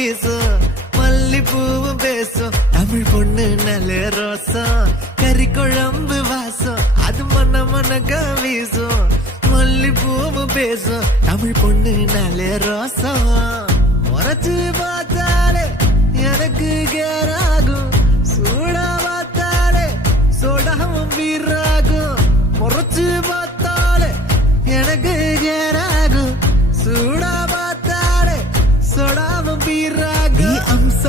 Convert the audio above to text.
வீசும் மல்லிப்பூவும் பேசும் தமிழ் பொண்ணு நல்ல ரோசம் கறி குழம்பு வாசம் அது மன மனக்க வீசும் மல்லிப்பூவும் பேசும் தமிழ் பொண்ணு நல்ல ரோசம் உரைச்சு பார்த்தா